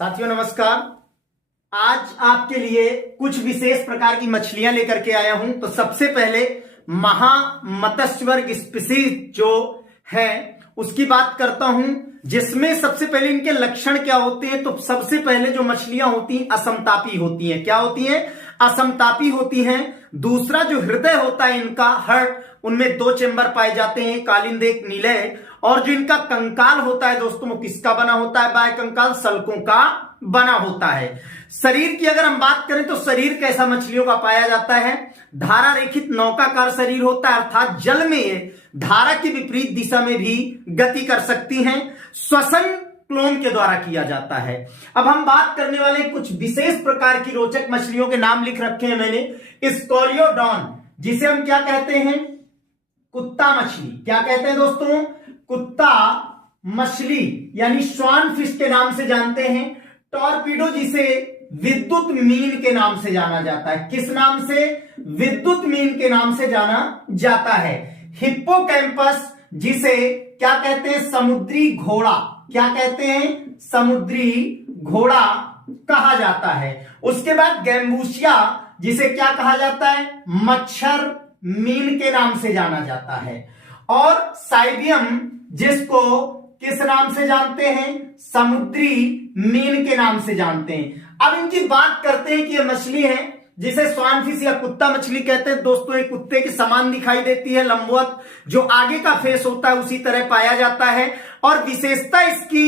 साथियों नमस्कार। आज आपके लिए कुछ विशेष प्रकार की मछलियां लेकर के आया हूं। तो सबसे पहले महामत्स्यवर्ग स्पीसीज जो है उसकी बात करता हूं, जिसमें सबसे पहले इनके लक्षण क्या होते हैं। तो सबसे पहले जो मछलियां होती हैं असमतापी होती हैं। क्या होती हैं? असमतापी होती हैं। दूसरा जो हृदय होता है इनका हार्ट, उनमें 2 चेंबर पाए जाते हैं, कालिंद एक नीले। और जो इनका कंकाल होता है दोस्तों वो किसका बना होता है? बाह्य कंकाल सल्कों का बना होता है। शरीर की अगर हम बात करें तो शरीर कैसा मछलियों का पाया जाता है? धारा रेखित नौकाकार शरीर होता है, अर्थात जल में ये धारा की विपरीत दिशा में भी गति कर सकती हैं। श्वसन क्लोन के द्वारा किया जाता है। अब हम बात करने वाले कुछ विशेष प्रकार की रोचक मछलियों के नाम लिख रखे हैं मैंने। स्कोलियोडॉन, जिसे हम क्या कहते हैं? कुत्ता मछली। क्या कहते हैं दोस्तों? कुत्ता मछली यानी स्वान फिश के नाम से जानते हैं। टॉर्पीडो, जिसे विद्युत मीन के नाम से जाना जाता है। किस नाम से? विद्युत मीन के नाम से जाना जाता है। हिप्पोकैम्पस, जिसे क्या कहते हैं? समुद्री घोड़ा। क्या कहते हैं? समुद्री घोड़ा कहा जाता है। उसके बाद गैम्बूसिया, जिसे क्या कहा जाता है? मच्छर मीन के नाम से जाना जाता है। और साइबियम, जिसको किस नाम से जानते हैं? समुद्री मीन के नाम से जानते हैं। अब इनकी बात करते हैं कि ये मछली है जिसे स्वानफिश या कुत्ता मछली कहते हैं। दोस्तों एक कुत्ते के समान दिखाई देती है, लंबवत, जो आगे का फेस होता है उसी तरह पाया जाता है। और विशेषता इसकी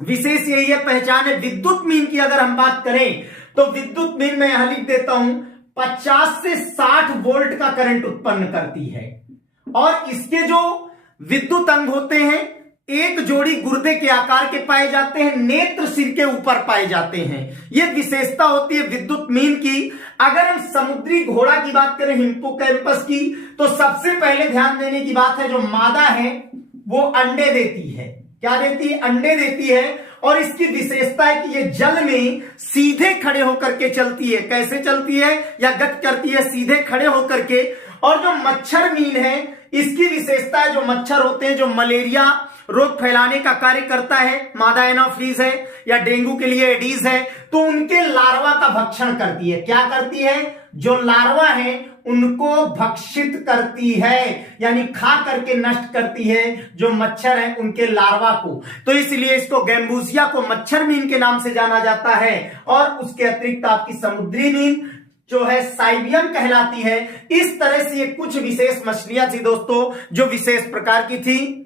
विशेष यही है, पहचान है। विद्युत मीन की अगर हम बात करें तो विद्युत मीन में यहां लिख देता हूं 50 से 60 वोल्ट का करंट उत्पन्न करती है। और इसके जो विद्युत अंग होते हैं एक जोड़ी गुर्दे के आकार के पाए जाते हैं, नेत्र सिर के ऊपर पाए जाते हैं। यह विशेषता होती है विद्युत मीन की। अगर हम समुद्री घोड़ा की बात करें, हिप्पोकैम्पस की, तो सबसे पहले ध्यान देने की बात है जो मादा है वो अंडे देती है। क्या देती है? अंडे देती है। और इसकी विशेषता है कि ये जल में सीधे खड़े होकर के चलती है। कैसे चलती है या गति करती है? सीधे खड़े होकर के। और जो मच्छर मीन है इसकी विशेषता है, जो मच्छर होते हैं जो मलेरिया रोग फैलाने का कार्य करता है, मादा एनोफ्लीज है, या डेंगू के लिए एडीज है, तो उनके लार्वा का भक्षण करती है। क्या करती है? जो लार्वा है उनको भक्षित करती है, यानी खा करके नष्ट करती है जो मच्छर है उनके लार्वा को। तो इसलिए इसको गैम्बूसिया को मच्छर मीन के नाम से जाना जाता है। और उसके अतिरिक्त आपकी समुद्री मीन जो है साइबियम कहलाती है। इस तरह से ये कुछ विशेष मछलियां थी दोस्तों जो विशेष प्रकार की थी।